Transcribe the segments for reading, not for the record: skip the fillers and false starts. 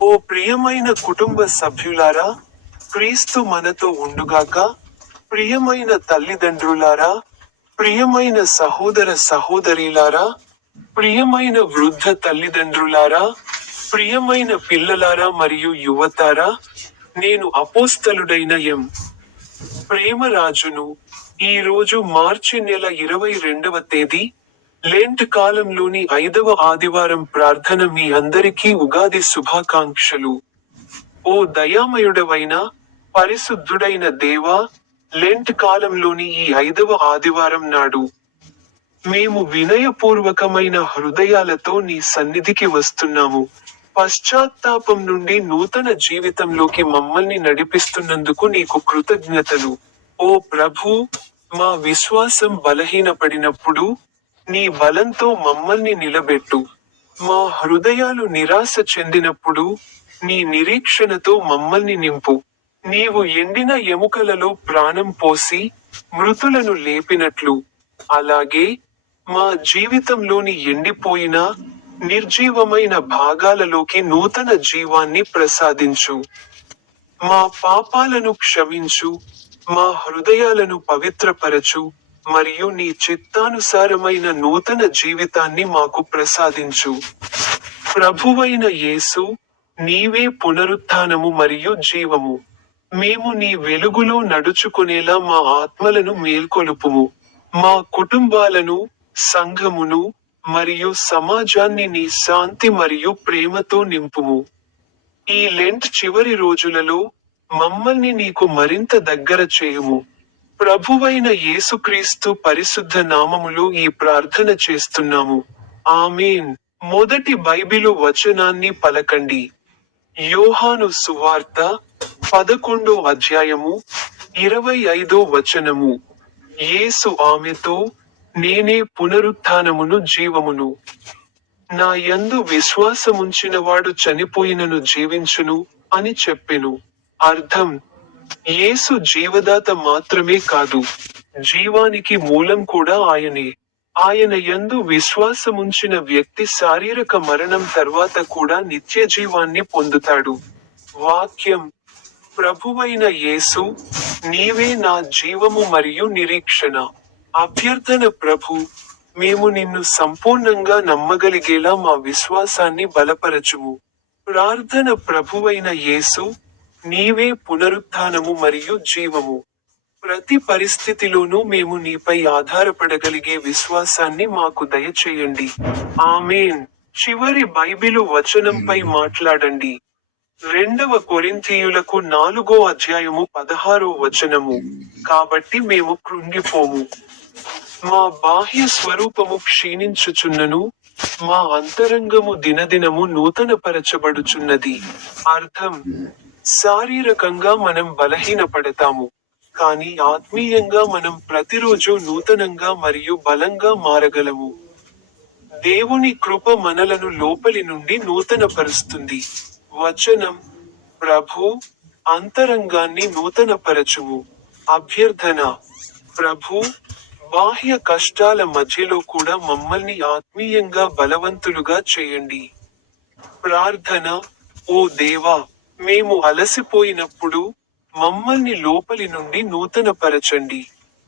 ఓ ప్రియమైన కుటుంబ సభ్యులారా, క్రీస్తు మనతో ఉండుగాక. ప్రియమైన తల్లిదండ్రులారా, ప్రియమైన సహోదర సహోదరీలారా, ప్రియమైన వృద్ధ తల్లిదండ్రులారా, ప్రియమైన పిల్లలారా మరియు యువతారా, నేను అపోస్తలుడైన ఎం. ప్రేమరాజును. ఈ రోజు మార్చి నెల 22వ తేదీ, లెంట్ కాలంలోని 5వ ఆదివారం. ప్రార్థన. మీ అందరికీ ఉగాది శుభాకాంక్షలు. ఓ దయామయుడవైన, పరిశుద్ధుడైన దేవా, లెంట్ కాలంలోని ఈ 5వ ఆదివారం నాడు మేము వినయపూర్వకమైన హృదయాలతో నీ సన్నిధికి వస్తున్నాము. పశ్చాత్తాపం నుండి నూతన జీవితంలోకి మమ్మల్ని నడిపిస్తున్నందుకు నీకు కృతజ్ఞతలు. ఓ ప్రభూ, మా విశ్వాసం బలహీనపడినప్పుడు నీ బలంతో మమ్మల్ని నిలబెట్టు. మా హృదయాలు నిరాశ చెందినప్పుడు నీ నిరీక్షణతో మమ్మల్ని నింపు. నీవు ఎండిన ఎముకలలో ప్రాణం పోసి మృతులను లేపినట్లు, అలాగే మా జీవితంలోని ఎండిపోయిన, నిర్జీవమైన భాగాలలోకి నూతన జీవాన్ని ప్రసాదించు. మా పాపాలను క్షమించు, మా హృదయాలను పవిత్రపరచు, మరియు నీ చిత్తానుసారమైన నూతన జీవితాన్ని మాకు ప్రసాదించు. ప్రభువైన యేసు, నీవే పునరుత్థానము మరియు జీవము. మేము నీ వెలుగులో నడుచుకునేలా మా ఆత్మలను మేల్కొలుపుము. మా కుటుంబాలను, సంఘమును, మరియు సమాజాన్ని నీ శాంతి మరియు ప్రేమతో నింపుము. ఈ లెంట్ చివరి రోజులలో మమ్మల్ని నీకు మరింత దగ్గర చేయుము. ప్రభువైన యేసుక్రీస్తు పరిశుద్ధ నామములో ఈ ప్రార్థన చేస్తున్నాము. ఆమేన్. మొదటి బైబిలు వచనాన్ని పలకండి. యోహాను సువార్త 11వ అధ్యాయము 25వ వచనము. యేసు ఆమెతో, నేనే పునరుత్థానమును జీవమును. నా యందు విశ్వాసముంచినవాడు చనిపోయినను జీవించును అని చెప్పెను. అర్థం: యేసు జీవదాత మాత్రమే కాదు, జీవానికి మూలం కూడా ఆయనే. ఆయన యందు విశ్వాసముంచిన వ్యక్తి శారీరక మరణం తర్వాత కూడా నిత్యజీవాన్ని పొందుతాడు. వాక్యం: ప్రభువైన యేసు, నీవే నా జీవము మరియు నిరీక్షణ. అభ్యర్థన: ప్రభూ, మేము నిన్ను సంపూర్ణంగా నమ్మగలిగేలా మా విశ్వాసాన్ని బలపరచుము. ప్రార్థన: ప్రభువైన యేసు, నీవే పునరుత్థానము మరియు జీవము. ప్రతి పరిస్థితిలోనూ మేము నీపై ఆధారపడగలిగే విశ్వాసాన్ని మాకు దయచేయండి. ఆమేన్. చివరి బైబిలు వచనంపై మాట్లాడండి. 2వ కొరింథీయులకు 4వ అధ్యాయము 16వ వచనము. కాబట్టి మేము కృంగిపోము. మా బాహ్య స్వరూపము క్షీణించుచున్నను, మా అంతరంగము దినదినము నూతనపరచబడుచున్నది. అర్థం: శారీరకంగా మనం బలహీనపడతాము, కానీ ఆత్మీయంగా మనం ప్రతిరోజు నూతనంగా మరియు బలంగా మారగలము. దేవుని కృప మనలను లోపలి నుండి నూతనపరుస్తుంది. వచనం: ప్రభూ, అంతరంగాన్ని నూతనపరచుము. అభ్యర్థన: ప్రభూ, బాహ్య కష్టాల మధ్యలో కూడా మమ్మల్ని ఆత్మీయంగా బలవంతులుగా చేయండి. ప్రార్థన: ఓ దేవా, మేము అలసిపోయినప్పుడు మమ్మల్ని లోపలి నుండి నూతనపరచండి.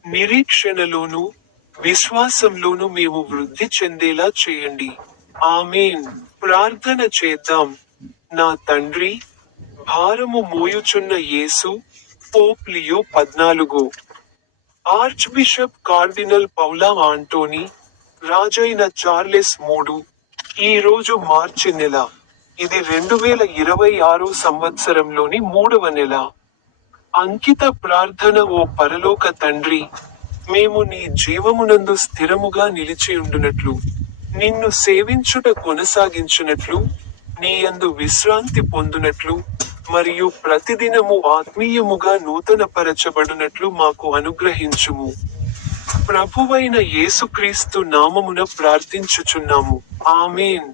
నిరీక్షణలోను, విశ్వాసంలోను మేము వృద్ధి చెందేలా చేయండి. ఆమేన్. ప్రార్థన చేద్దాం. నా తండ్రి, భారము మోయుచున్న యేసు, pope Leo 14, archbishop cardinal Poola Anthony, రాజైన చార్లెస్ 3. ఈ రోజు మార్చి నెల. ఇది 2026 సంవత్సరంలోని 3వ నెల. అంకిత ప్రార్థన. ఓ పరలోక తండ్రి, మేము నీ జీవమునందు స్థిరముగా నిలిచియుండునట్లు, నిన్ను సేవించుట కొనసాగించునట్లు, నీ యందు విశ్రాంతి పొందునట్లు, మరియు ప్రతిదినము ఆత్మీయముగా నూతనపరచబడునట్లు మాకు అనుగ్రహించుము. ప్రభువైన యేసుక్రీస్తు నామమున ప్రార్థించుచున్నాము. ఆమేన్.